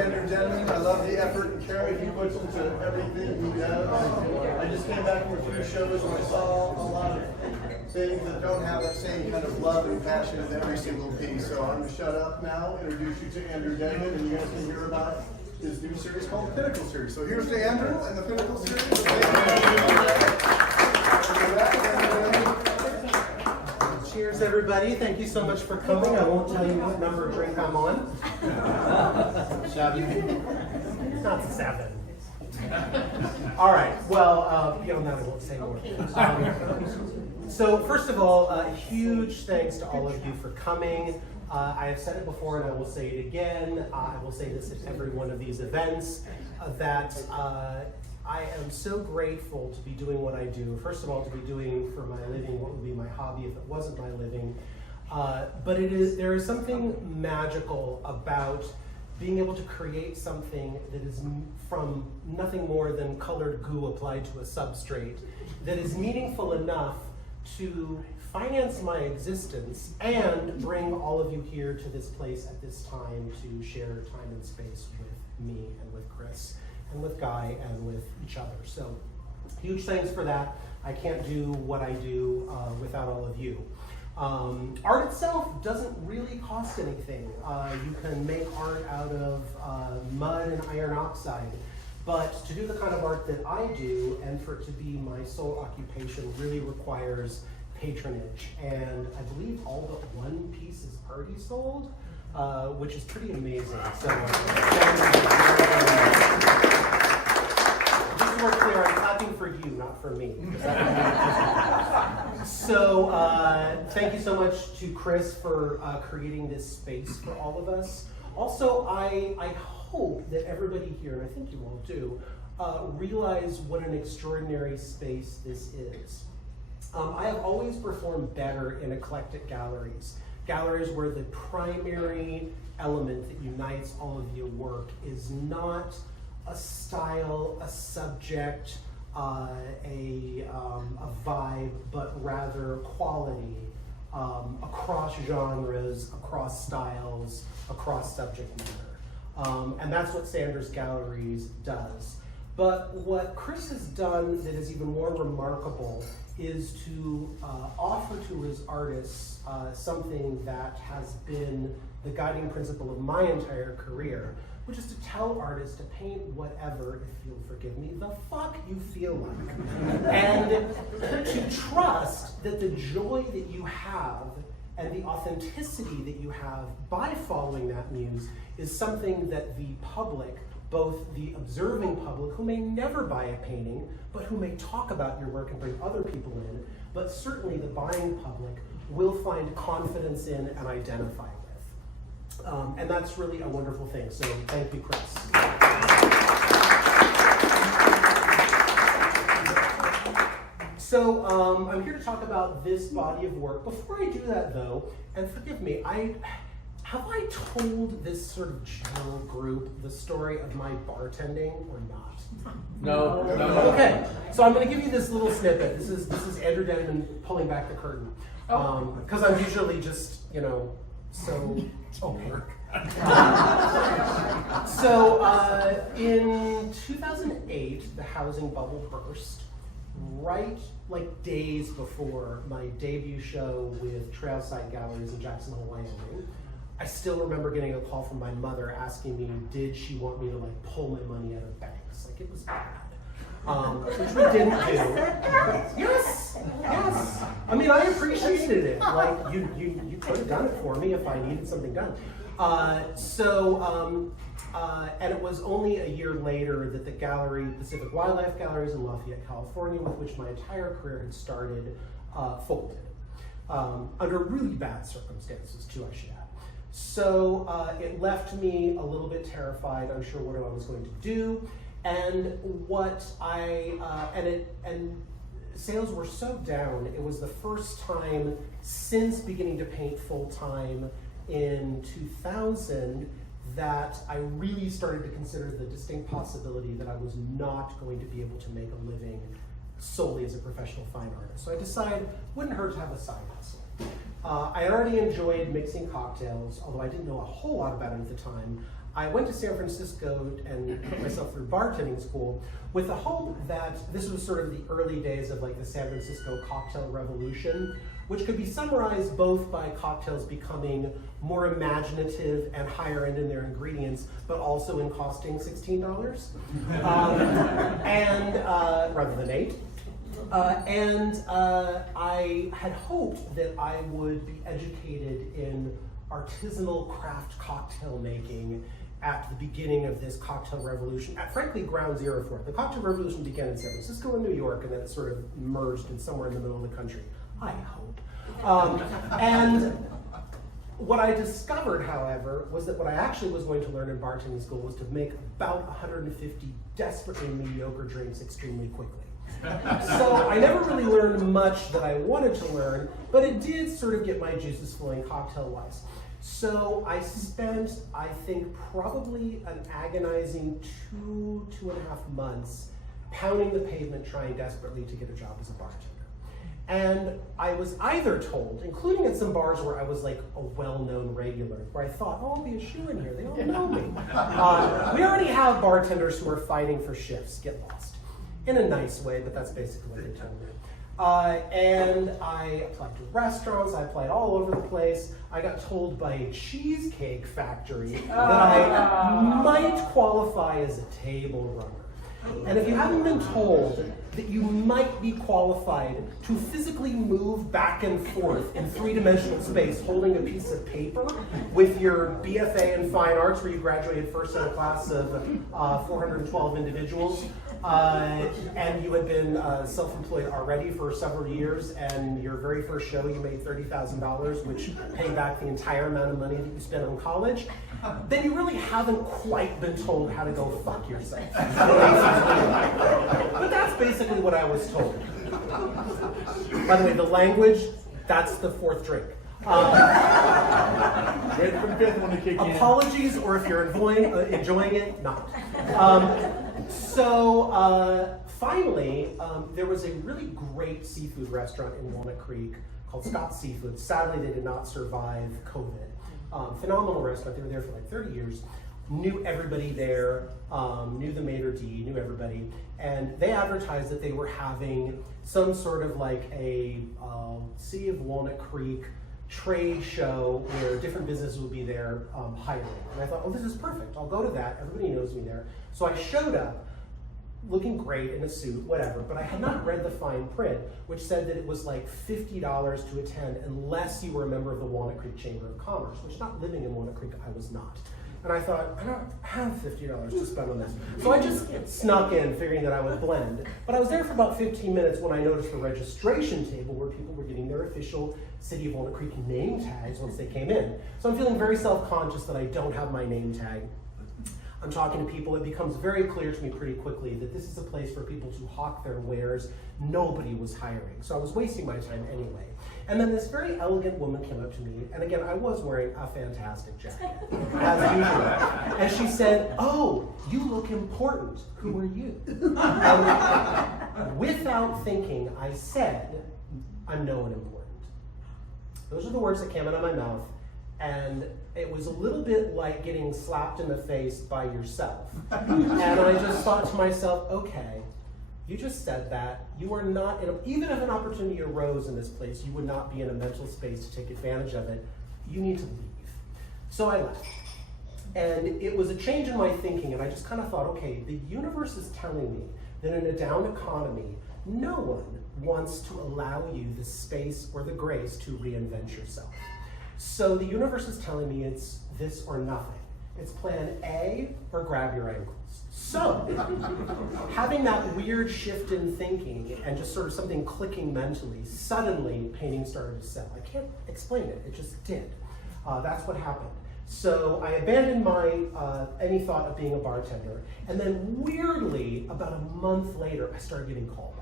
Andrew Denman. I love the effort and care he puts into everything he does. I just came back from a few shows and I saw a lot of things that don't have that same kind of love and passion in every single piece. So I'm going to shut up now, introduce you to Andrew Denman, and you guys can hear about his new series called the Pinnacles series. So here's to Andrew and the Pinnacles series. Cheers, everybody. Thank you so much for coming. I won't tell you what number of drink I'm on. 7. It's not 7. All right. Well, beyond that, I won't say more. So first of all, huge thanks to all of you for coming. I have said it before and I will say it again. I will say this at every one of these events, that I am so grateful to be doing what I do. First of all, to be doing for my living what would be my hobby if it wasn't my living. But there is something magical about being able to create something that is from nothing more than colored goo applied to a substrate, that is meaningful enough to finance my existence and bring all of you here to this place at this time to share time and space with me and with Chris and with Guy and with each other. So huge thanks for that. I can't do what I do without all of you. Art itself doesn't really cost anything. You can make art out of mud and iron oxide, but to do the kind of art that I do and for it to be my sole occupation really requires patronage. And I believe all but one piece is already sold, which is pretty amazing. So, just to work clear, I'm clapping for you, not for me. So, thank you so much to Chris for creating this space for all of us. Also, I hope that everybody here, and I think you all do, realize what an extraordinary space this is. I have always performed better in eclectic galleries where the primary element that unites all of your work is not a style, a subject, a vibe, but rather quality across genres, across styles, across subject matter. And that's what Sanders Galleries does. But what Chris has done that is even more remarkable is to offer to his artists something that has been the guiding principle of my entire career, which is to tell artists to paint whatever, if you'll forgive me, the fuck you feel like. And to trust that the joy that you have and the authenticity that you have by following that muse is something that the public, both the observing public, who may never buy a painting, but who may talk about your work and bring other people in, but certainly the buying public will find confidence in and identify with. And that's really a wonderful thing, so thank you, Chris. So I'm here to talk about this body of work. Before I do that though, and forgive me, have I told this sort of general group the story of my bartending or not? No. Okay, so I'm going to give you this little snippet. This is Andrew Denman pulling back the curtain, because I'm usually just, so opaque. So in 2008, the housing bubble burst. Right, days before my debut show with Trailside Galleries in Jackson Hole, Wyoming. I still remember getting a call from my mother asking me, did she want me to pull my money out of banks? It was bad. Which we didn't do. Yes. I mean, I appreciated it. You could have done it for me if I needed something done. And it was only a year later that the gallery, Pacific Wildlife Galleries in Lafayette, California, with which my entire career had started, folded. Under really bad circumstances, too, I should add. So it left me a little bit terrified, unsure what I was going to do. And sales were so down, it was the first time since beginning to paint full-time in 2000 that I really started to consider the distinct possibility that I was not going to be able to make a living solely as a professional fine artist. So I decided it wouldn't hurt to have a side hustle. I already enjoyed mixing cocktails, although I didn't know a whole lot about it at the time. I went to San Francisco and put myself through bartending school with the hope that this was sort of the early days of like the San Francisco cocktail revolution, which could be summarized both by cocktails becoming more imaginative and higher end in their ingredients, but also in costing $16, rather than $8. I had hoped that I would be educated in artisanal craft cocktail making at the beginning of this cocktail revolution, at frankly ground zero for it. The cocktail revolution began in San Francisco and New York, and then it sort of merged in somewhere in the middle of the country, I hope. And what I discovered, however, was that what I actually was going to learn in bartending school was to make about 150 desperately mediocre drinks extremely quickly. So I never really learned much that I wanted to learn, but it did sort of get my juices flowing cocktail-wise. So I spent, I think, probably an agonizing 2.5 months pounding the pavement trying desperately to get a job as a bartender. And I was either told, including at some bars where I was like a well-known regular, where I thought, oh, I'll be a shoo-in here, they all know me. We already have bartenders who are fighting for shifts, get lost. In a nice way, but that's basically what they told me. And I applied to restaurants, I applied all over the place. I got told by a cheesecake factory that I might qualify as a table runner. And if you haven't been told that you might be qualified to physically move back and forth in three-dimensional space holding a piece of paper with your BFA in Fine Arts where you graduated first in a class of 412 individuals, and you had been self-employed already for several years, and your very first show you made $30,000, which paid back the entire amount of money that you spent on college, then you really haven't quite been told how to go fuck yourself. But that's basically what I was told. By the way, the language, that's the fourth drink. Wait for the fifth one to kick in. Apologies, or if you're enjoying it, not. Finally, there was a really great seafood restaurant in Walnut Creek called Scott's Seafood. Sadly, they did not survive COVID. Phenomenal restaurant, they were there for like 30 years. Knew everybody there, knew the maitre d', knew everybody. And they advertised that they were having some sort of like a City of Walnut Creek trade show where different businesses would be there hiring. And I thought, oh, this is perfect. I'll go to that. Everybody knows me there. So I showed up looking great in a suit, whatever, but I had not read the fine print, which said that it was like $50 to attend unless you were a member of the Walnut Creek Chamber of Commerce, which not living in Walnut Creek, I was not. And I thought, I don't have $50 to spend on this. So I just snuck in, figuring that I would blend. But I was there for about 15 minutes when I noticed the registration table where people were getting their official City of Walnut Creek name tags once they came in. So I'm feeling very self-conscious that I don't have my name tag. I'm talking to people. It becomes very clear to me pretty quickly that this is a place for people to hawk their wares. Nobody was hiring. So I was wasting my time anyway. And then this very elegant woman came up to me, and again, I was wearing a fantastic jacket, as usual. And she said, oh, you look important. Who are you? And without thinking, I said, I'm no one important. Those are the words that came out of my mouth. And it was a little bit like getting slapped in the face by yourself. And I just thought to myself, okay, you just said that. You are not, even if an opportunity arose in this place, you would not be in a mental space to take advantage of it. You need to leave. So I left. And it was a change in my thinking, and I just kind of thought, okay, the universe is telling me that in a down economy, no one wants to allow you the space or the grace to reinvent yourself. So the universe is telling me it's this or nothing. It's plan A or grab your ankles. So, having that weird shift in thinking and just sort of something clicking mentally, suddenly painting started to sell. I can't explain it, it just did. That's what happened. So I abandoned my any thought of being a bartender, and then weirdly, about a month later, I started getting callbacks.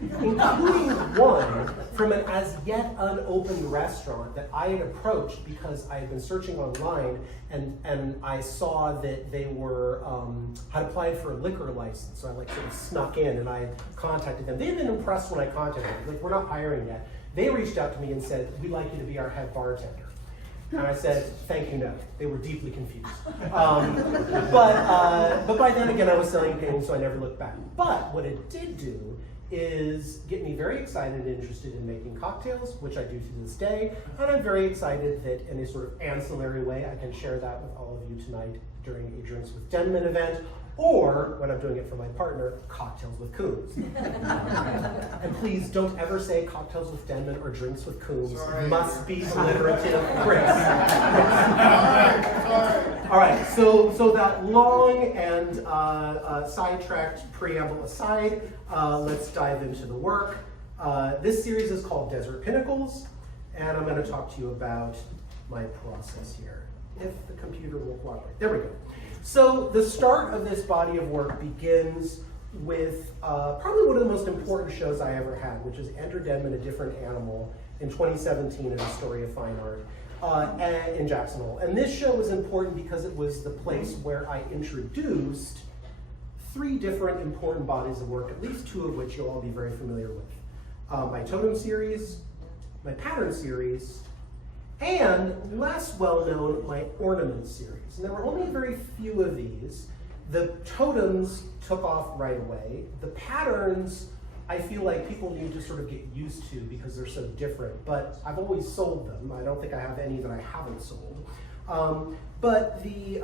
Including one from an as yet unopened restaurant that I had approached because I had been searching online and I saw that they were had applied for a liquor license. So I like sort of snuck in and I contacted them. They had been impressed when I contacted them. Like, we're not hiring yet. They reached out to me and said, we'd like you to be our head bartender. And I said, thank you, no. They were deeply confused. But by then again, I was selling paintings, so I never looked back. But what it did do is get me very excited and interested in making cocktails, which I do to this day. And I'm very excited that in a sort of ancillary way, I can share that with all of you tonight during a Drinks with Denman event, or when I'm doing it for my partner, Cocktails with Coombs. And please don't ever say Cocktails with Denman or Drinks with Coombs. Sorry. Must be alliterative, Chris. Sorry. All right, so that long and sidetracked preamble aside, let's dive into the work. This series is called Desert Pinnacles, and I'm going to talk to you about my process here, if the computer will cooperate. There we go. So the start of this body of work begins with probably one of the most important shows I ever had, which is Enter Denman, A Different Animal, in 2017 at Astoria Fine Art in Jackson Hole. And this show was important because it was the place where I introduced 3 different important bodies of work, at least 2 of which you'll all be very familiar with. My Totem series, my Pattern series, and less well-known, my Ornament series. And there were only very few of these. The totems took off right away. The patterns, I feel like people need to sort of get used to because they're so different, but I've always sold them. I don't think I have any that I haven't sold. But the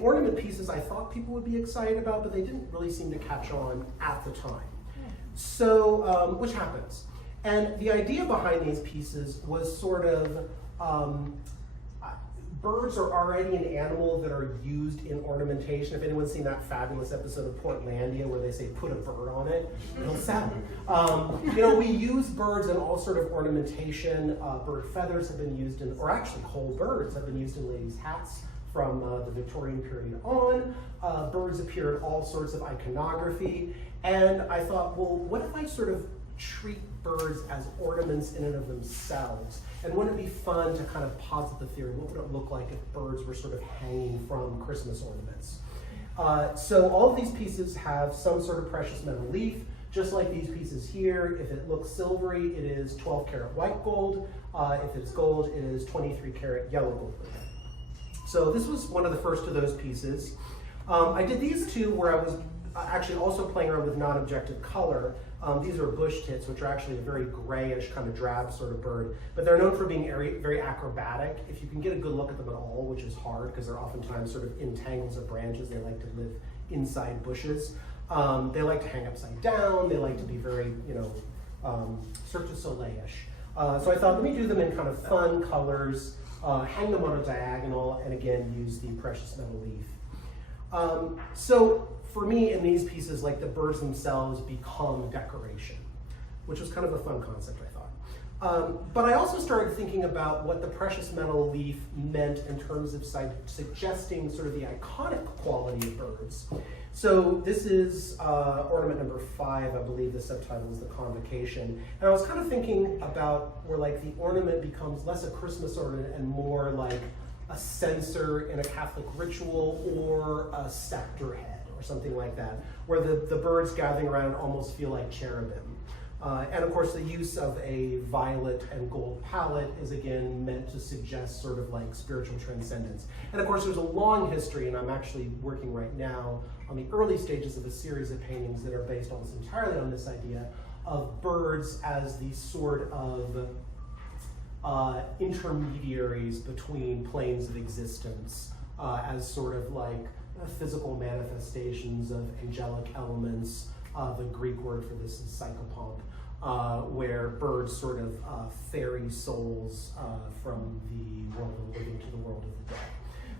ornament pieces I thought people would be excited about, but they didn't really seem to catch on at the time. So, which happens. And the idea behind these pieces was sort of, birds are already an animal that are used in ornamentation. If anyone's seen that fabulous episode of Portlandia where they say, put a bird on it, it'll sell. You know, we use birds in all sort of ornamentation. Bird feathers have been used in, or actually whole birds have been used in ladies' hats from the Victorian period on. Birds appear in all sorts of iconography. And I thought, well, what if I sort of treat birds as ornaments in and of themselves? And wouldn't it be fun to kind of posit the theory, what would it look like if birds were sort of hanging from Christmas ornaments? So all of these pieces have some sort of precious metal leaf, just like these pieces here. If it looks silvery, it is 12 karat white gold. If it's gold, it is 23 karat yellow gold. So this was one of the first of those pieces. I did these 2 where I was actually also playing around with non-objective color. These are bush tits, which are actually a very grayish, kind of drab sort of bird, but they're known for being very, very acrobatic. If you can get a good look at them at all, which is hard because they're oftentimes sort of in tangles of branches, they like to live inside bushes. They like to hang upside down. They like to be very, you know, Cirque du Soleil-ish. So I thought, let me do them in kind of fun colors, hang them on a diagonal, and again, use the precious metal leaf. So for me, in these pieces, like the birds themselves become decoration, which was kind of a fun concept, I thought. But I also started thinking about what the precious metal leaf meant in terms of suggesting sort of the iconic quality of birds. So this is ornament number 5, I believe the subtitle is The Convocation. And I was kind of thinking about where like the ornament becomes less a Christmas ornament and more like a censer in a Catholic ritual or a scepter head or something like that, where the birds gathering around almost feel like cherubim. And of course the use of a violet and gold palette is again meant to suggest sort of like spiritual transcendence. And of course there's a long history, and I'm actually working right now on the early stages of a series of paintings that are based almost entirely on this idea of birds as the sort of intermediaries between planes of existence, as sort of like physical manifestations of angelic elements. The Greek word for this is psychopomp, where birds sort of ferry souls from the world of the living to the world of the dead.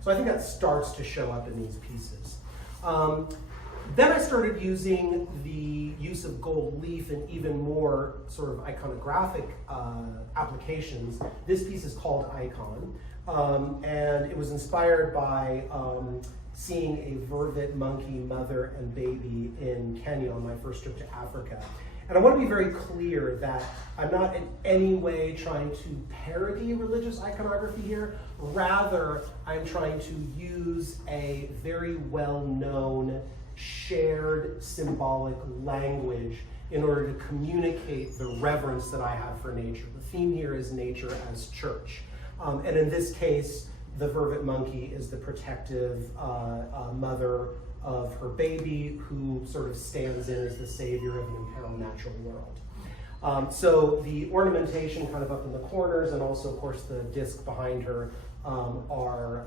So I think that starts to show up in these pieces. Then I started using the use of gold leaf in even more sort of iconographic applications. This piece is called Icon, and it was inspired by seeing a vervet monkey mother and baby in Kenya on my first trip to Africa. And I want to be very clear that I'm not in any way trying to parody religious iconography here. Rather, I'm trying to use a very well-known, shared symbolic language in order to communicate the reverence that I have for nature. The theme here is nature as church. And in this case, the vervet monkey is the protective mother of her baby, who sort of stands in as the savior of an imperiled natural world. So the ornamentation kind of up in the corners, and also, of course, the disc behind her are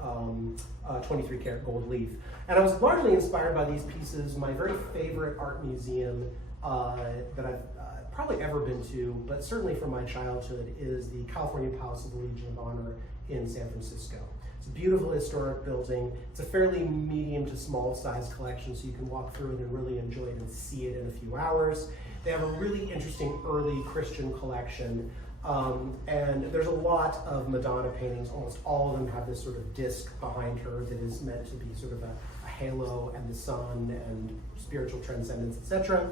23 karat gold leaf. And I was largely inspired by these pieces. My very favorite art museum that I've probably ever been to, but certainly from my childhood, is the California Palace of the Legion of Honor in San Francisco. It's a beautiful historic building. It's a fairly medium to small size collection, so you can walk through it and really enjoy it and see it in a few hours. They have a really interesting early Christian collection, and there's a lot of Madonna paintings. Almost all of them have this sort of disc behind her that is meant to be sort of a halo and the sun and spiritual transcendence, etc.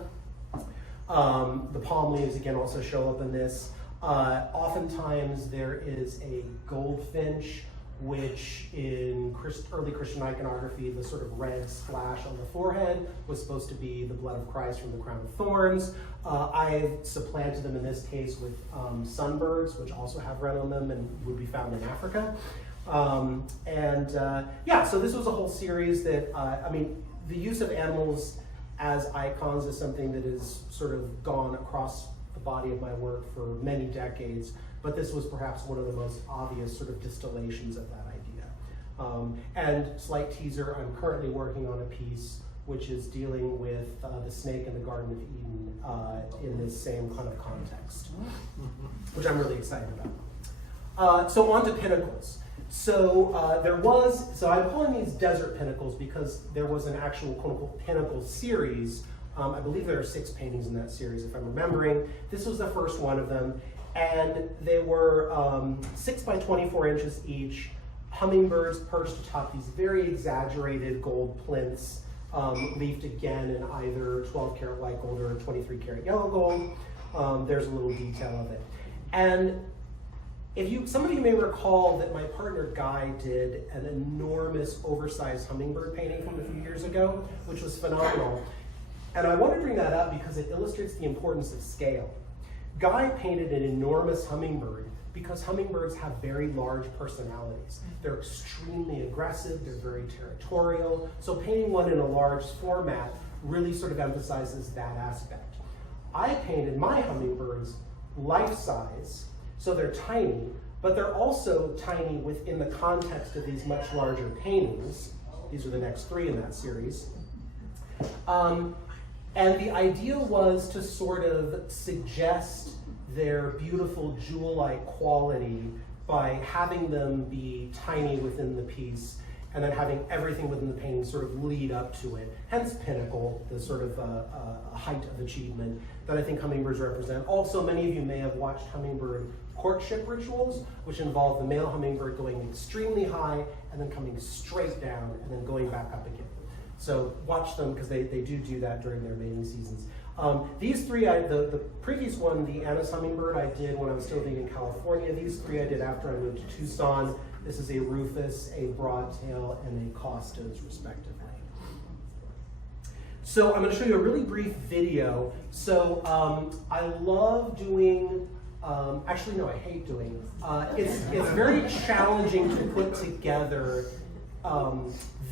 The palm leaves, again, also show up in this. Oftentimes there is a goldfinch, which in early Christian iconography, the sort of red splash on the forehead was supposed to be the blood of Christ from the crown of thorns. I've supplanted them in this case with sunbirds, which also have red on them and would be found in Africa. Yeah, so this was a whole series that, the use of animals as icons is something that has sort of gone across the body of my work for many decades, but this was perhaps one of the most obvious sort of distillations of that idea. And slight teaser, I'm currently working on a piece which is dealing with the snake in the Garden of Eden in this same kind of context, which I'm really excited about. So on to Pinnacles. So I'm calling these desert pinnacles because there was an actual quote-unquote pinnacle series. I believe there are 6 paintings in that series, if I'm remembering. This was the first one of them. And they were 6 by 24 inches each, hummingbirds perched atop these very exaggerated gold plinths, leafed again in either 12 karat white gold or 23 karat yellow gold. There's a little detail of it. And some of you may recall that my partner Guy did an enormous oversized hummingbird painting from a few years ago, which was phenomenal. And I want to bring that up because it illustrates the importance of scale. Guy painted an enormous hummingbird because hummingbirds have very large personalities. They're extremely aggressive, they're very territorial, so painting one in a large format really sort of emphasizes that aspect. I painted my hummingbirds life-size, so they're tiny, but they're also tiny within the context of these much larger paintings. These are the next 3 in that series. And the idea was to sort of suggest their beautiful jewel-like quality by having them be tiny within the piece and then having everything within the painting sort of lead up to it. Hence pinnacle, the sort of height of achievement that I think hummingbirds represent. Also, many of you may have watched hummingbird courtship rituals, which involve the male hummingbird going extremely high and then coming straight down and then going back up again. So watch them because they do that during their mating seasons. These 3, the previous one, the Anna's hummingbird, I did when I was still living in California. These 3 I did after I moved to Tucson. This is a Rufus, a Broadtail, and a Costas, respectively. So I'm going to show you a really brief video. So I love doing, actually no, I hate doing. It's very challenging to put together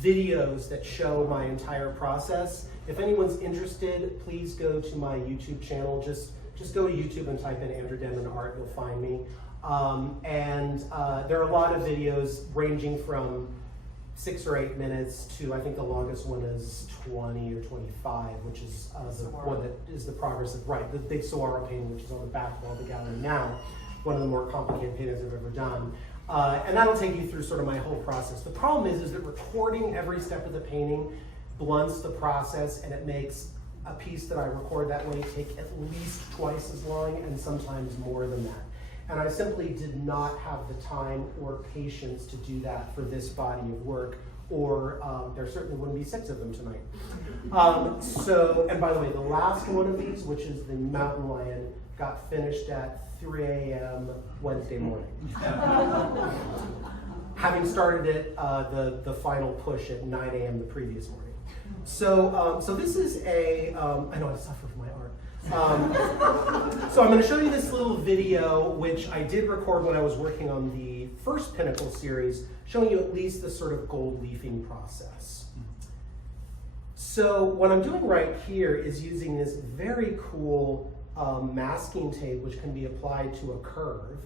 videos that show my entire process. If anyone's interested, please go to my YouTube channel. Just go to YouTube and type in Andrew Denman Art, you'll find me. There are a lot of videos ranging from 6 or 8 minutes to, I think the longest one is 20 or 25, which is the one that is the progress of, the big Saguaro painting, which is on the back wall of the gallery now, one of the more complicated paintings I've ever done. And that'll take you through sort of my whole process. The problem is that recording every step of the painting blunts the process, and it makes a piece that I record that way take at least twice as long and sometimes more than that. And I simply did not have the time or patience to do that for this body of work, or there certainly wouldn't be 6 of them tonight. And by the way, the last one of these, which is the mountain lion, got finished at 3 a.m. Wednesday morning. Having started it, the final push at 9 a.m. the previous morning. So this is I know I suffer from my art. So I'm going to show you this little video, which I did record when I was working on the first Pinnacle series, showing you at least the sort of gold leafing process. So what I'm doing right here is using this very cool masking tape, which can be applied to a curve.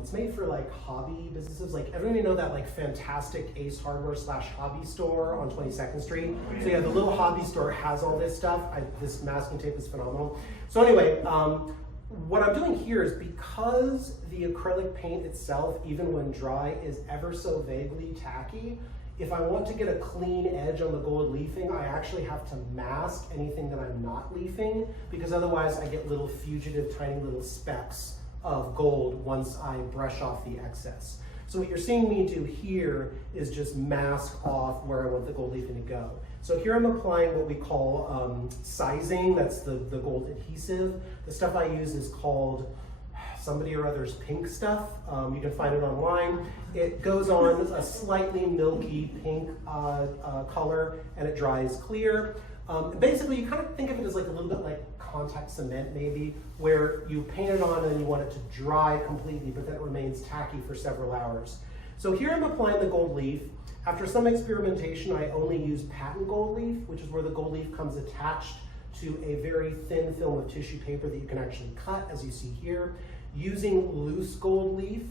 It's made for like hobby businesses. Like everybody know that like fantastic Ace Hardware / hobby store on 22nd Street? So yeah, the little hobby store has all this stuff. This masking tape is phenomenal. So anyway, what I'm doing here is because the acrylic paint itself, even when dry, is ever so vaguely tacky, if I want to get a clean edge on the gold leafing, I actually have to mask anything that I'm not leafing, because otherwise I get little fugitive, tiny little specks of gold once I brush off the excess. So what you're seeing me do here is just mask off where I want the gold leafing to go. So here I'm applying what we call sizing, that's the gold adhesive. The stuff I use is called somebody or other's pink stuff. You can find it online. It goes on a slightly milky pink color and it dries clear. Basically, you kind of think of it as like a little bit like contact cement maybe, where you paint it on and then you want it to dry completely, but then it remains tacky for several hours. So here I'm applying the gold leaf. After some experimentation, I only use patent gold leaf, which is where the gold leaf comes attached to a very thin film of tissue paper that you can actually cut, as you see here. Using loose gold leaf,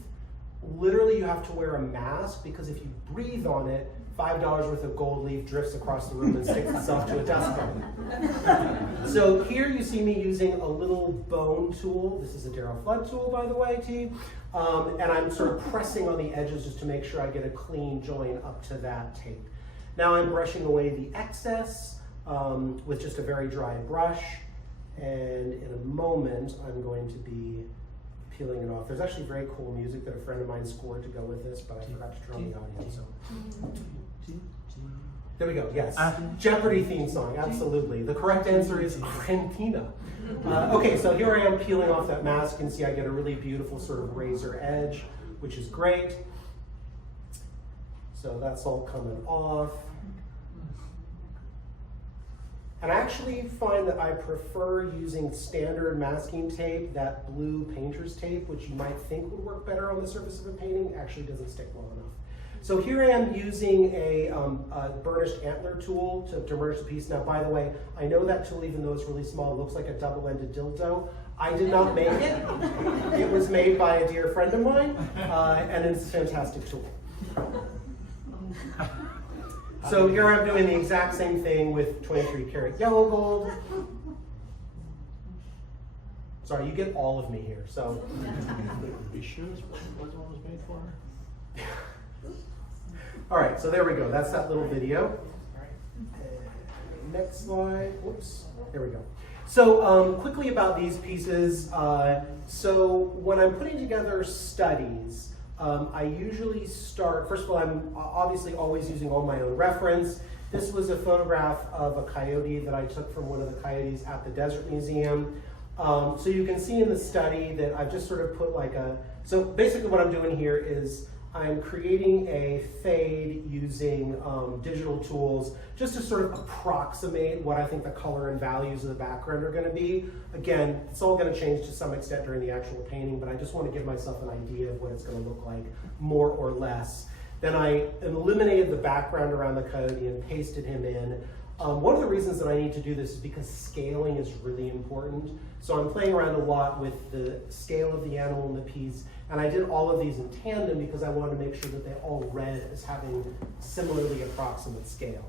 literally you have to wear a mask, because if you breathe on it, $5 worth of gold leaf drifts across the room and sticks itself to a dustbin. So here you see me using a little bone tool. This is a Darrow Flood tool, by the way, T. And I'm sort of pressing on the edges just to make sure I get a clean join up to that tape. Now I'm brushing away the excess with just a very dry brush. And in a moment, I'm going to be peeling it off. There's actually very cool music that a friend of mine scored to go with this, but I forgot to turn on the audio, so. There we go, yes. Jeopardy theme song, absolutely. The correct answer is Argentina. Okay, so here I am peeling off that mask. You can see I get a really beautiful sort of razor edge, which is great. So that's all coming off. And I actually find that I prefer using standard masking tape. That blue painter's tape, which you might think would work better on the surface of a painting, actually doesn't stick well enough. So here I am using a burnished antler tool to burnish the piece. Now, by the way, I know that tool, even though it's really small, looks like a double-ended dildo. I did not make it. It was made by a dear friend of mine, and it's a fantastic tool. So here I'm doing the exact same thing with 23 karat yellow gold. Sorry, you get all of me here, so. Are you sure what one was made for? All right, so there we go. That's that little video. Next slide. Whoops. There we go. So quickly about these pieces. So when I'm putting together studies, I usually start, first of all, I'm obviously always using all my own reference. This was a photograph of a coyote that I took from one of the coyotes at the Desert Museum. So you can see in the study that I've just sort of put like so basically what I'm doing here is I'm creating a fade using digital tools just to sort of approximate what I think the color and values of the background are going to be. Again, it's all going to change to some extent during the actual painting, but I just want to give myself an idea of what it's going to look like, more or less. Then I eliminated the background around the coyote and pasted him in. One of the reasons that I need to do this is because scaling is really important. So I'm playing around a lot with the scale of the animal in the piece, and I did all of these in tandem because I wanted to make sure that they all read as having similarly approximate scale.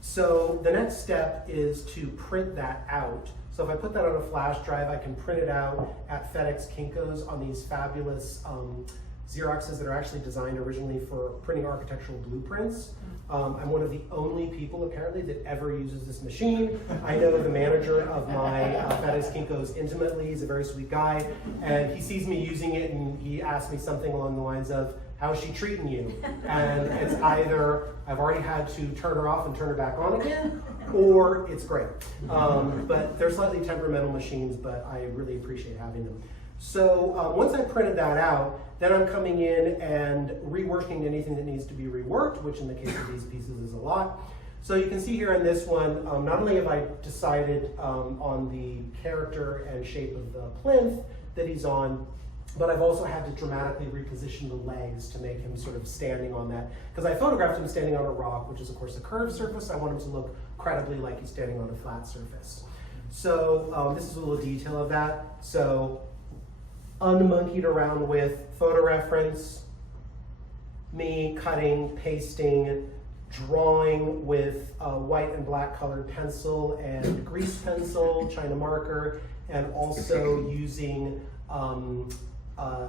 So the next step is to print that out. So if I put that on a flash drive, I can print it out at FedEx Kinko's on these fabulous Xeroxes that are actually designed originally for printing architectural blueprints. I'm one of the only people apparently that ever uses this machine. I know the manager of my FedEx Kinko's intimately. He's a very sweet guy, and he sees me using it and he asks me something along the lines of, how's she treating you? And it's either I've already had to turn her off and turn her back on again, or it's great. But they're slightly temperamental machines, but I really appreciate having them. So once I printed that out, then I'm coming in and reworking anything that needs to be reworked, which in the case of these pieces is a lot. So you can see here in this one, not only have I decided on the character and shape of the plinth that he's on, but I've also had to dramatically reposition the legs to make him sort of standing on that. Because I photographed him standing on a rock, which is of course a curved surface. I want him to look credibly like he's standing on a flat surface. So this is a little detail of that. So unmonkeyed around with photo reference, me cutting, pasting, drawing with white and black colored pencil and grease pencil, China marker, and also using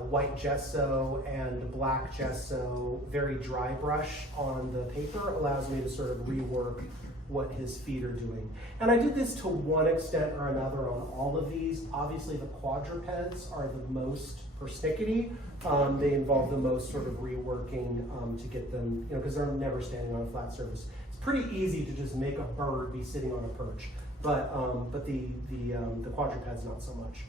white gesso and black gesso, very dry brush on the paper, allows me to sort of rework what his feet are doing. And I did this to one extent or another on all of these. Obviously the quadrupeds are the most persnickety. They involve the most sort of reworking to get them, because they're never standing on a flat surface. It's pretty easy to just make a bird be sitting on a perch, but the quadrupeds not so much.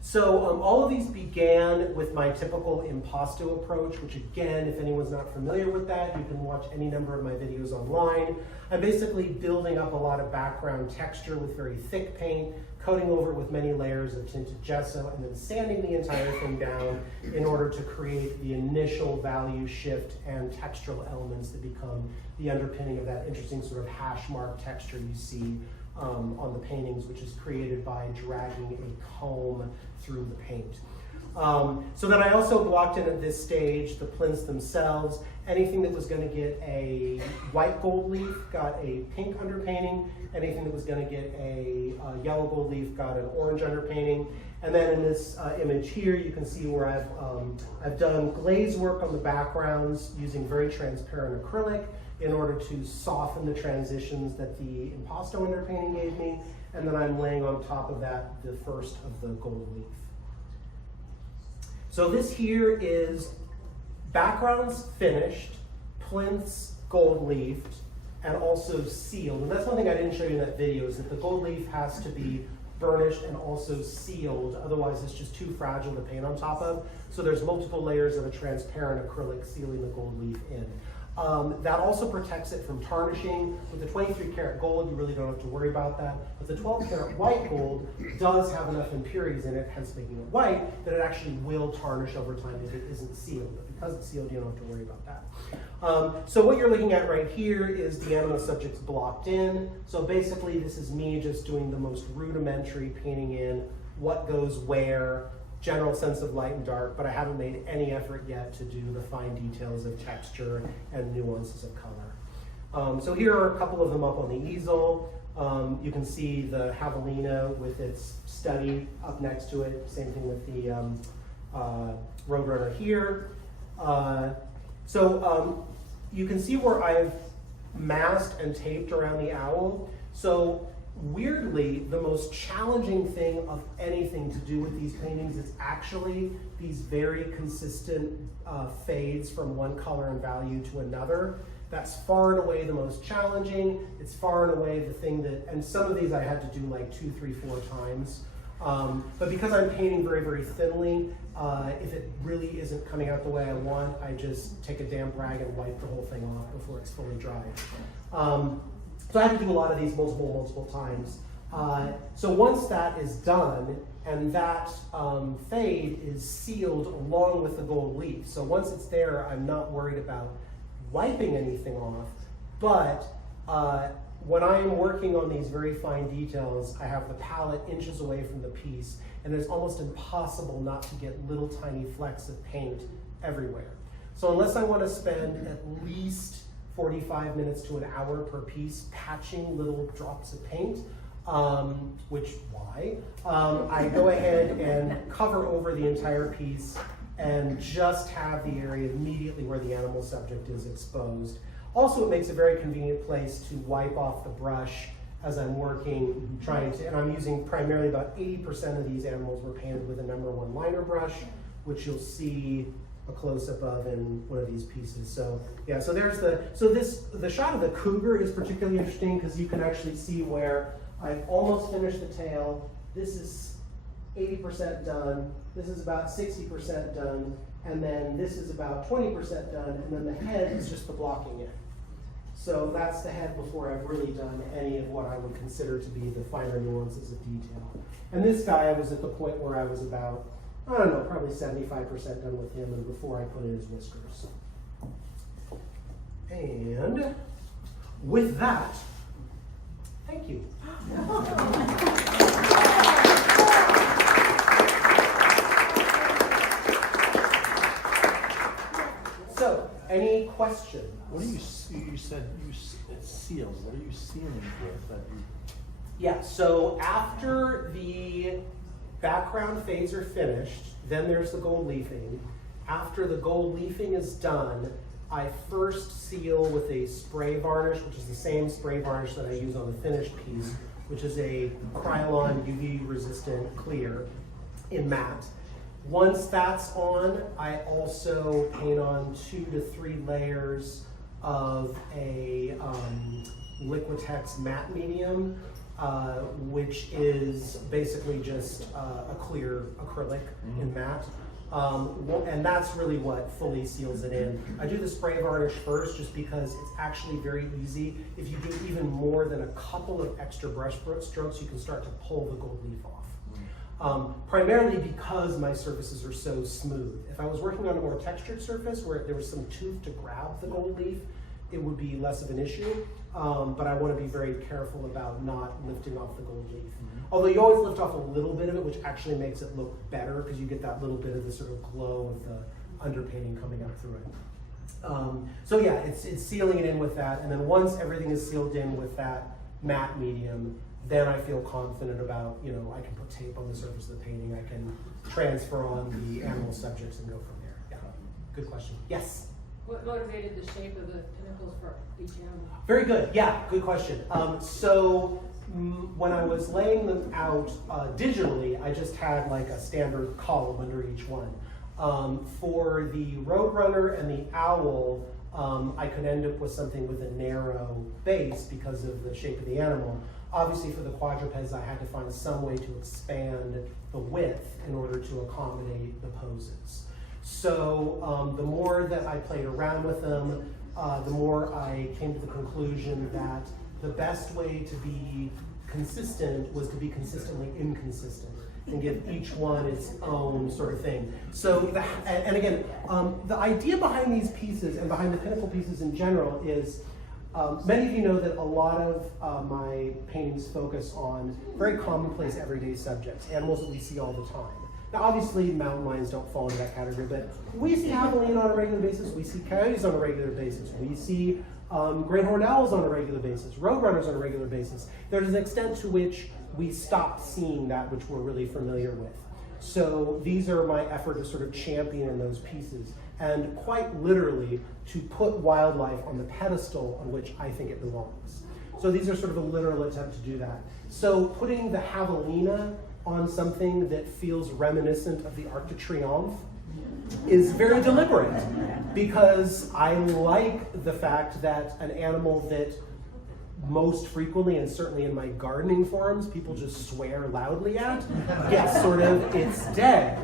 So all of these began with my typical impasto approach, which again, if anyone's not familiar with that, you can watch any number of my videos online. I'm basically building up a lot of background texture with very thick paint, coating over it with many layers of tinted gesso, and then sanding the entire thing down in order to create the initial value shift and textural elements that become the underpinning of that interesting sort of hash mark texture you see on the paintings, which is created by dragging a comb through the paint. So then I also blocked in at this stage the plinths themselves. Anything that was going to get a white gold leaf got a pink underpainting. Anything that was going to get a yellow gold leaf got an orange underpainting. And then in this image here, you can see where I've done glaze work on the backgrounds using very transparent acrylic in order to soften the transitions that the impasto underpainting gave me. And then I'm laying on top of that the first of the gold leaf. So this here is backgrounds finished, plinths gold leafed, and also sealed. And that's one thing I didn't show you in that video, is that the gold leaf has to be burnished and also sealed, otherwise it's just too fragile to paint on top of. So there's multiple layers of a transparent acrylic sealing the gold leaf in. That also protects it from tarnishing. With the 23 karat gold, you really don't have to worry about that. But the 12 karat white gold does have enough impurities in it, hence making it white, that it actually will tarnish over time if it isn't sealed. But because it's sealed, you don't have to worry about that. So what you're looking at right here is the animal subjects blocked in. So basically this is me just doing the most rudimentary painting in what goes where, general sense of light and dark, but I haven't made any effort yet to do the fine details of texture and nuances of color. So here are a couple of them up on the easel. You can see the javelina with its study up next to it. Same thing with the Roadrunner here. So you can see where I've masked and taped around the owl. So weirdly, the most challenging thing of anything to do with these paintings is actually these very consistent fades from one color and value to another. That's far and away the most challenging. It's far and away the thing that, and some of these I had to do like 2, 3, 4 times. But because I'm painting very, very thinly, if it really isn't coming out the way I want, I just take a damp rag and wipe the whole thing off before it's fully dry. So I have to do a lot of these multiple times. So once that is done, and that fade is sealed along with the gold leaf. So once it's there, I'm not worried about wiping anything off, but when I'm working on these very fine details, I have the palette inches away from the piece, and it's almost impossible not to get little tiny flecks of paint everywhere. So unless I want to spend at least 45 minutes to an hour per piece patching little drops of paint, which why? I go ahead and cover over the entire piece and just have the area immediately where the animal subject is exposed. Also, it makes a very convenient place to wipe off the brush as I'm working, and I'm using primarily about 80% of these animals were painted with a #1 liner brush, which you'll see a close-up of in one of these pieces. So yeah, so there's the shot of the cougar is particularly interesting because you can actually see where I've almost finished the tail. This is 80% done. This is about 60% done. And then this is about 20% done. And then the head is just the blocking in. So that's the head before I've really done any of what I would consider to be the finer nuances of detail. And this guy, I was at the point where I was about I don't know, probably 75% done with him, and before I put in his whiskers. And with that, thank you. So, any questions? What do you see? You said it's sealed. What are you sealing with? That you... Yeah, so after the background fades are finished, then there's the gold leafing. After the gold leafing is done, I first seal with a spray varnish, which is the same spray varnish that I use on the finished piece, which is a Krylon UV resistant clear in matte. Once that's on, I also paint on 2 to 3 layers of a Liquitex matte medium, which is basically just a clear acrylic in matte. And that's really what fully seals it in. I do the spray varnish first just because it's actually very easy. If you do even more than a couple of extra brush strokes, you can start to pull the gold leaf off. Primarily because my surfaces are so smooth. If I was working on a more textured surface where there was some tooth to grab the gold leaf, it would be less of an issue. But I want to be very careful about not lifting off the gold leaf. Although you always lift off a little bit of it, which actually makes it look better because you get that little bit of the sort of glow of the underpainting coming up through it. So yeah, it's sealing it in with that. And then once everything is sealed in with that matte medium, then I feel confident about, I can put tape on the surface of the painting, I can transfer on the animal subjects and go from there. Yeah, good question. Yes? What motivated the shape of the pinnacles for each animal? Very good, yeah, good question. When I was laying them out digitally, I just had like a standard column under each one. For the Roadrunner and the owl, I could end up with something with a narrow base because of the shape of the animal. Obviously for the quadrupeds, I had to find some way to expand the width in order to accommodate the poses. So the more that I played around with them, the more I came to the conclusion that the best way to be consistent was to be consistently inconsistent and give each one its own sort of thing. So, and again, the idea behind these pieces and behind the pinnacle pieces in general is, many of you know that a lot of my paintings focus on very commonplace everyday subjects, animals that we see all the time. Now obviously mountain lions don't fall into that category, but we see javelina on a regular basis, we see coyotes on a regular basis, we see great horned owls on a regular basis, roadrunners on a regular basis. There's an extent to which we stop seeing that which we're really familiar with. So these are my effort to sort of champion those pieces and quite literally to put wildlife on the pedestal on which I think it belongs. So these are sort of a literal attempt to do that. So putting the javelina on something that feels reminiscent of the Arc de Triomphe is very deliberate because I like the fact that an animal that most frequently, and certainly in my gardening forums, people just swear loudly at, yes, sort of, it's dead.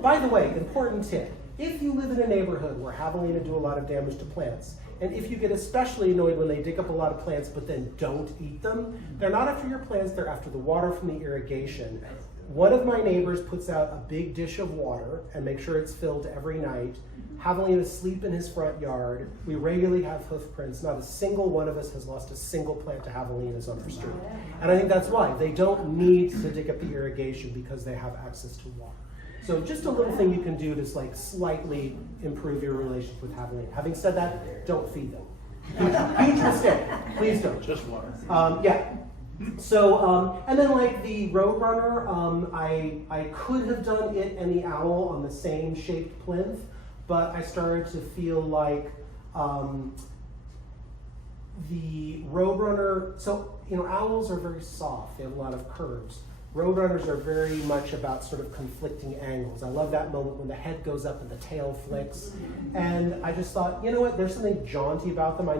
By the way, important tip, if you live in a neighborhood where javelina do a lot of damage to plants, and if you get especially annoyed when they dig up a lot of plants but then don't eat them, they're not after your plants, they're after the water from the irrigation. One of my neighbors puts out a big dish of water and makes sure it's filled every night. Javelinas sleep in his front yard. We regularly have hoof prints. Not a single one of us has lost a single plant to javelinas on our street. And I think that's why. They don't need to dig up the irrigation because they have access to water. So just a little thing you can do to like slightly improve your relationship with javelina. Having said that, don't feed them. Huge mistake. Please don't. Just water. Yeah. So, and then like the Roadrunner, I could have done it and the owl on the same shaped plinth, but I started to feel like the Roadrunner, so, owls are very soft, they have a lot of curves. Roadrunners are very much about sort of conflicting angles. I love that moment when the head goes up and the tail flicks. And I just thought, you know what, there's something jaunty about them. I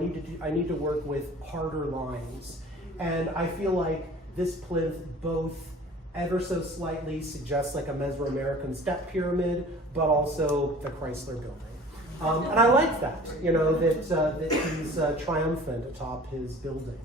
need to work with harder lines. And I feel like this plinth both ever so slightly suggests like a Mesoamerican step pyramid, but also the Chrysler building. And I like that, that he's triumphant atop his building.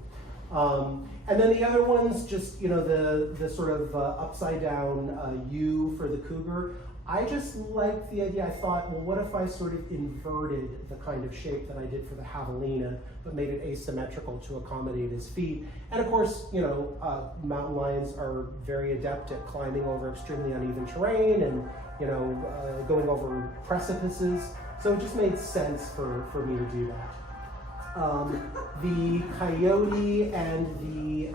And then the other ones, just, you know, the sort of upside down U for the cougar. I just liked the idea. I thought, well, what if I sort of inverted the kind of shape that I did for the javelina, but made it asymmetrical to accommodate his feet? And of course, you know, mountain lions are very adept at climbing over extremely uneven terrain and, you know, going over precipices. So it just made sense for me to do that. The coyote and the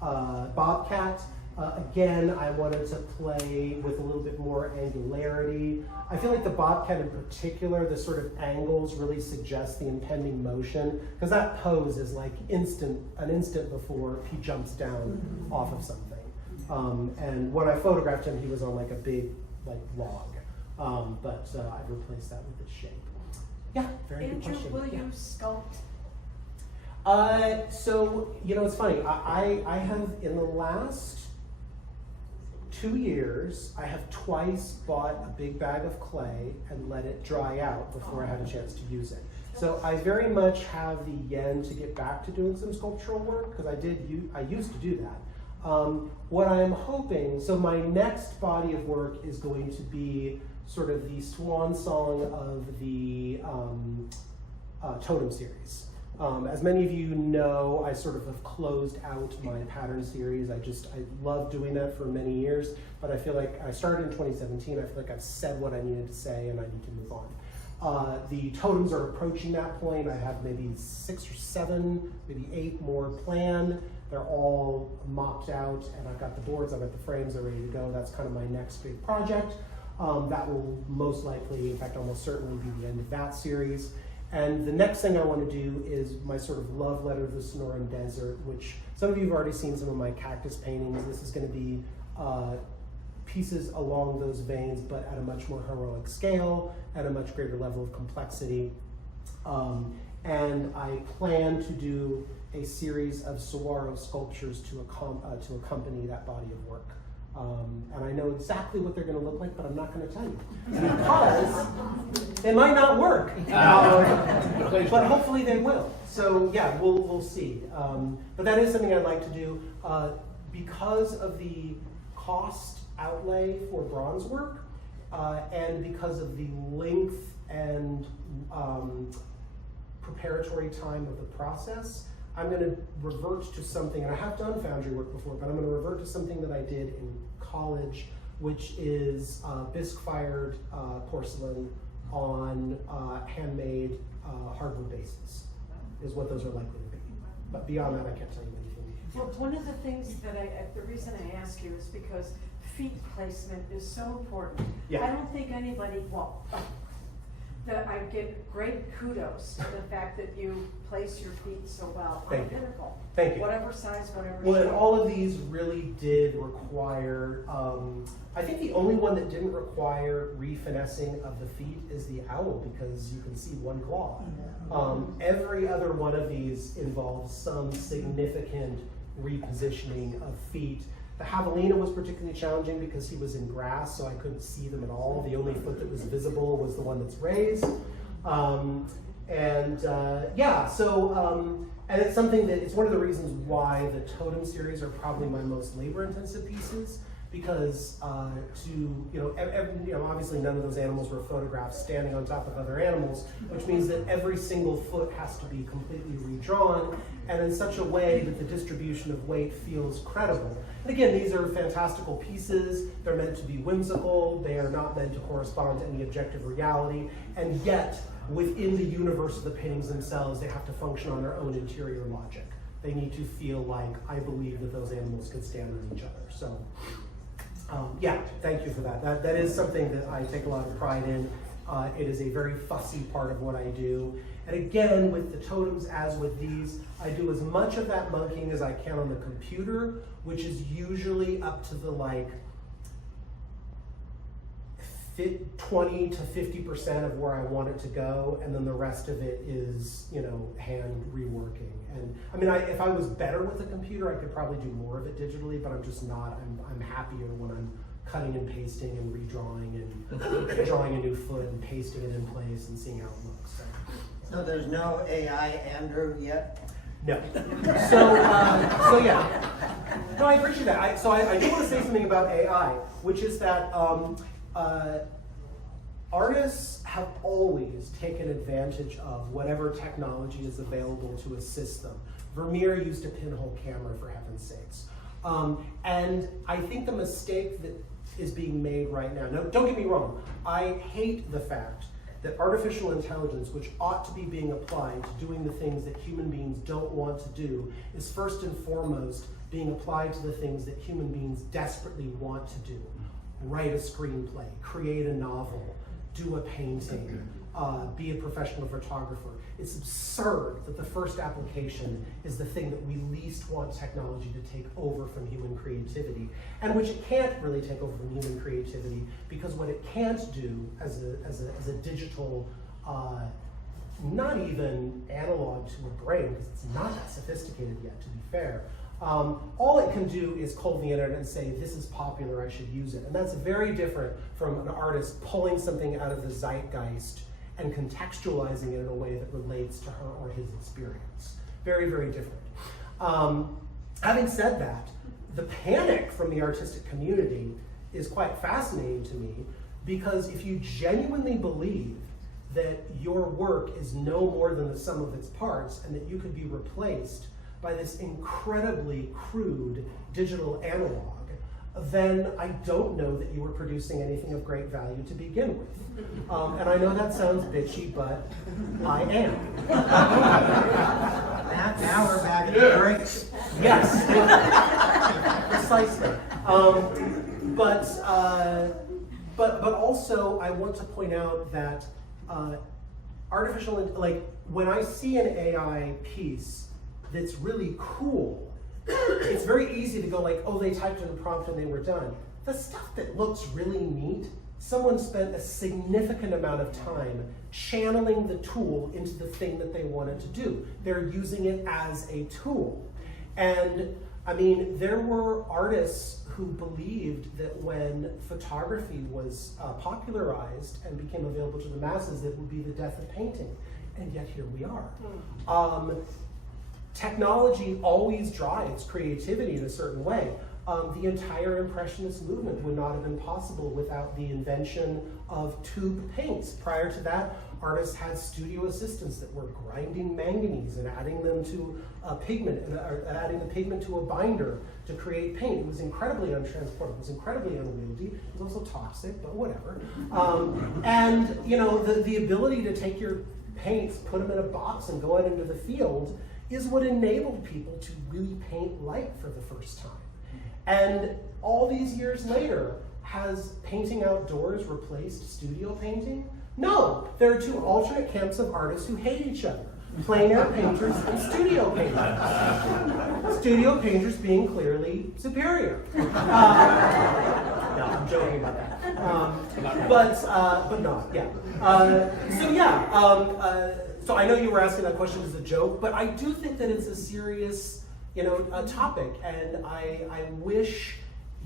bobcat, again, I wanted to play with a little bit more angularity. I feel like the bobcat in particular, the sort of angles really suggest the impending motion, because that pose is like an instant before he jumps down off of something. And when I photographed him, he was on like a big log. But I've replaced that with its shape. Yeah, very good question. Andrew, will you sculpt? So, you know, it's funny. I have, in the last 2 years, I have twice bought a big bag of clay and let it dry out before I had a chance to use it. So I very much have the yen to get back to doing some sculptural work, because I used to do that. What I am hoping, so my next body of work is going to be sort of the swan song of the totem series. As many of you know, I sort of have closed out my pattern series. I love doing that for many years, but I feel like I started in 2017. I feel like I've said what I needed to say and I need to move on. The totems are approaching that point. I have maybe 6 or 7, maybe 8 more planned. They're all mocked out, and I've got the boards, I've got the frames, they're ready to go. That's kind of my next big project. That will most likely, in fact, almost certainly be the end of that series. And the next thing I want to do is my sort of love letter to the Sonoran Desert, which some of you have already seen some of my cactus paintings. This is going to be pieces along those veins, but at a much more heroic scale, at a much greater level of complexity. And I plan to do a series of saguaro sculptures to accompany that body of work. And I know exactly what they're going to look like, but I'm not going to tell you because they might not work. But hopefully they will. So yeah, we'll see. But that is something I'd like to do because of the cost outlay for bronze work, and because of the length and preparatory time of the process. I'm going to revert to something, and I have done foundry work before, but I'm going to revert to something that I did in college, which is bisque-fired porcelain on handmade hardwood bases, is what those are likely to be. But beyond that, I can't tell you anything. Well, one of the things that the reason I ask you is because feet placement is so important. Yeah. I don't think anybody, that I give great kudos to the fact that you place your feet so well on a pinnacle. Thank you. Whatever size, whatever Well, shape. and all of these really did require, I think the only one that didn't require refinessing of the feet is the owl, because you can see one claw. Every other one of these involves some significant repositioning of feet. The javelina was particularly challenging because he was in grass, so I couldn't see them at all. The only foot that was visible was the one that's raised. And it's something that, it's one of the reasons why the totem series are probably my most labor-intensive pieces, because obviously none of those animals were photographed standing on top of other animals, which means that every single foot has to be completely redrawn, and in such a way that the distribution of weight feels credible. And again, these are fantastical pieces. They're meant to be whimsical. They are not meant to correspond to any objective reality, and yet, within the universe of the paintings themselves, they have to function on their own interior logic. They need to feel like, I believe that those animals could stand on each other. So, yeah, thank you for that. That is something that I take a lot of pride in. It is a very fussy part of what I do. And again, with the totems, as with these, I do as much of that monkeying as I can on the computer, which is usually up to the 20 to 50% of where I want it to go, and then the rest of it is, hand reworking. And I mean, if I was better with a computer, I could probably do more of it digitally, but I'm just not. I'm happier when I'm cutting and pasting and redrawing and drawing a new foot and pasting it in place and seeing how it looks. So there's no AI Andrew yet? No. So yeah. No, I appreciate that. I do want to say something about AI, which is that artists have always taken advantage of whatever technology is available to assist them. Vermeer used a pinhole camera, for heaven's sakes. And I think the mistake that is being made right now, don't get me wrong, I hate the fact that artificial intelligence, which ought to be being applied to doing the things that human beings don't want to do, is first and foremost being applied to the things that human beings desperately want to do. Write a screenplay, create a novel, do a painting, be a professional photographer. It's absurd that the first application is the thing that we least want technology to take over from human creativity, and which it can't really take over from human creativity, because what it can't do as a digital, not even analog to a brain, because it's not that sophisticated yet, to be fair, all it can do is cull the internet and say, this is popular, I should use it. And that's very different from an artist pulling something out of the zeitgeist and contextualizing it in a way that relates to her or his experience. Very, very different. Having said that, the panic from the artistic community is quite fascinating to me, because if you genuinely believe that your work is no more than the sum of its parts and that you could be replaced by this incredibly crude digital analog, then I don't know that you were producing anything of great value to begin with. And I know that sounds bitchy, but I am. Now we're back at the breaks. Yes, precisely. But also I want to point out that when I see an AI piece that's really cool, it's very easy to go like, oh, they typed in a prompt and they were done. The stuff that looks really neat, someone spent a significant amount of time channeling the tool into the thing that they wanted to do. They're using it as a tool. And I mean, there were artists who believed that when photography was popularized and became available to the masses, it would be the death of painting. And yet here we are. Technology always drives creativity in a certain way. The entire Impressionist movement would not have been possible without the invention of tube paints. Prior to that, artists had studio assistants that were grinding manganese and adding them to a pigment, or adding the pigment to a binder to create paint. It was incredibly untransportable. It was incredibly unwieldy. It was also toxic, but whatever. And you know, the ability to take your paints, put them in a box, and go out into the field is what enabled people to really paint light for the first time. And all these years later, has painting outdoors replaced studio painting? No, there are two alternate camps of artists who hate each other. Plein air painters and studio painters. Studio painters being clearly superior. No, I'm joking about that. But not, yeah. So I know you were asking that question as a joke, but I do think that it's a serious, topic, and I wish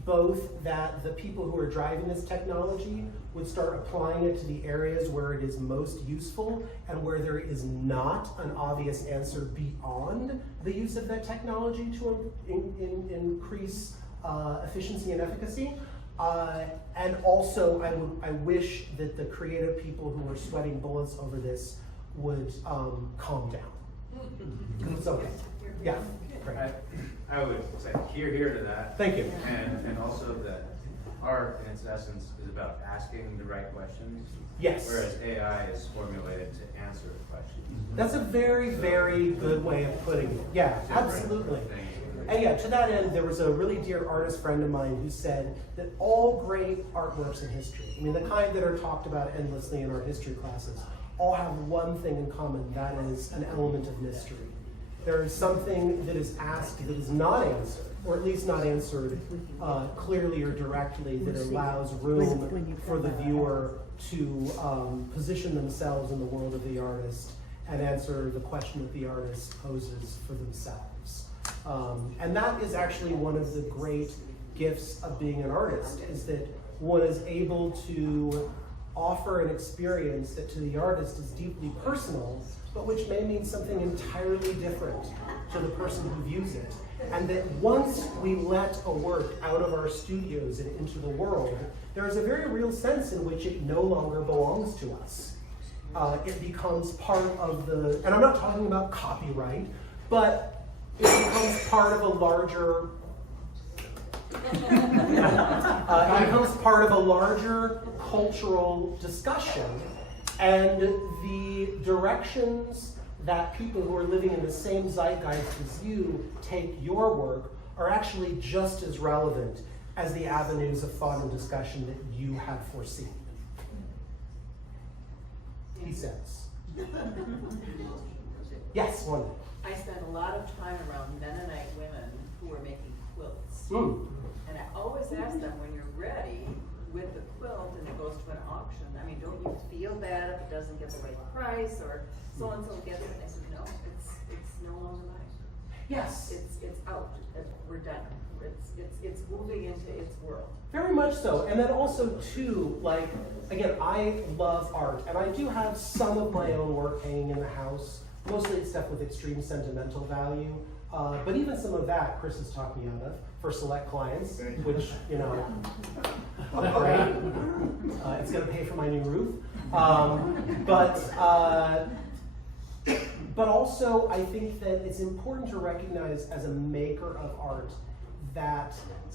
both that the people who are driving this technology would start applying it to the areas where it is most useful and where there is not an obvious answer beyond the use of that technology to increase efficiency and efficacy. And also, I wish that the creative people who are sweating bullets over this would calm down. It's okay. Yeah. Great. I would say here to that. Thank you. And also that art, in its essence, is about asking the right questions. Yes. Whereas AI is formulated to answer questions. That's a very, very good way of putting it. Yeah, absolutely. And yeah, to that end, there was a really dear artist friend of mine who said that all great artworks in history, I mean the kind that are talked about endlessly in our history classes, all have one thing in common, that is an element of mystery. There is something that is asked that is not answered, or at least not answered clearly or directly, that allows room for the viewer to position themselves in the world of the artist and answer the question that the artist poses for themselves. And that is actually one of the great gifts of being an artist, is that one is able to offer an experience that to the artist is deeply personal, but which may mean something entirely different to the person who views it. And that once we let a work out of our studios and into the world, there is a very real sense in which it no longer belongs to us. It becomes part of the, and I'm not talking about copyright, but it becomes part of a larger, it becomes part of a larger cultural discussion, and the directions that people who are living in the same zeitgeist as you take your work are actually just as relevant as the avenues of thought and discussion that you had foreseen. He says. Yes, one. I spent a lot of time around Mennonite women who were making quilts. And I always ask them, when you're ready with the quilt and it goes to an auction, I mean, don't you feel bad if it doesn't get the right price or so-and-so gets it? And I said, no, it's no longer mine. Yes. It's out. We're done. It's moving into its world. Very much so. And then also too, like, again, I love art, and I do have some of my own work hanging in the house. Mostly it's stuff with extreme sentimental value. But even some of that, Chris has talked me out of for select clients, which, you know, great. It's gonna pay for my new roof. But also, I think that it's important to recognize as a maker of art that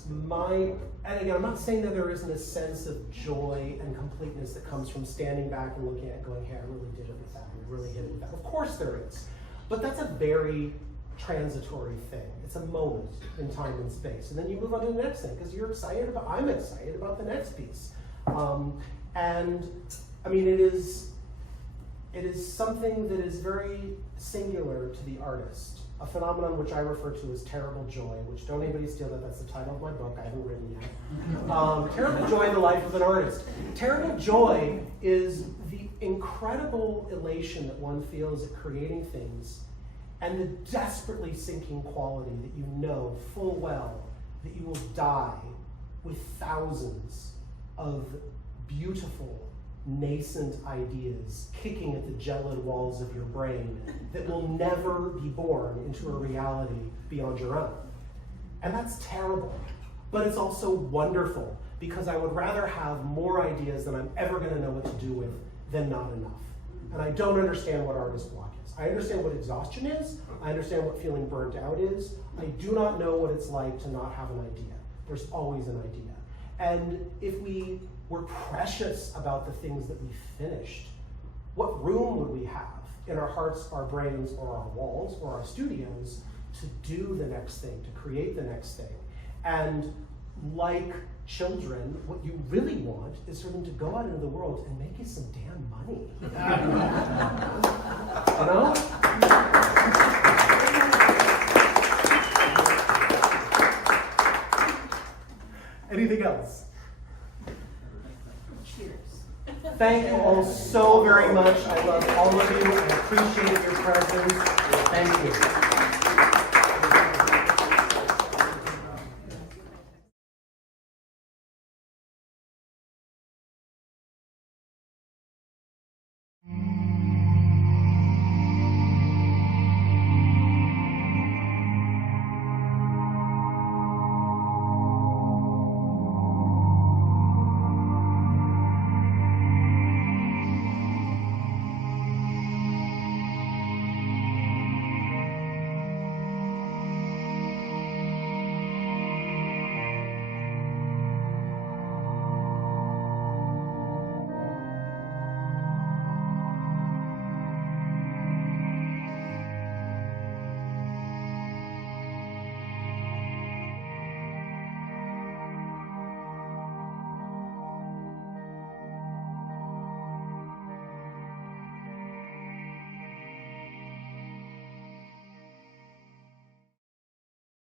and again, I'm not saying that there isn't a sense of joy and completeness that comes from standing back and looking at it going, hey, I really did it with that, I really hit it with that. Of course there is. But that's a very transitory thing. It's a moment in time and space. And then you move on to the next thing, because I'm excited about the next piece. And I mean, it is something that is very singular to the artist, a phenomenon which I refer to as terrible joy, which don't anybody steal that's the title of my book, I haven't written yet. Terrible Joy, the Life of an Artist. Terrible joy is the incredible elation that one feels at creating things, and the desperately sinking quality that you know full well that you will die with thousands of beautiful, nascent ideas kicking at the gelid walls of your brain that will never be born into a reality beyond your own. And that's terrible, but it's also wonderful, because I would rather have more ideas than I'm ever gonna know what to do with than not enough. And I don't understand what artist block is. I understand what exhaustion is, I understand what feeling burnt out is. I do not know what it's like to not have an idea. There's always an idea. And if we were precious about the things that we finished, what room would we have in our hearts, our brains, or our walls, or our studios to do the next thing, to create the next thing? And like children, what you really want is for them to go out into the world and make you some damn money. You know? Anything else? Thank you all so very much. I love all of you. I appreciate your presence. Thank you.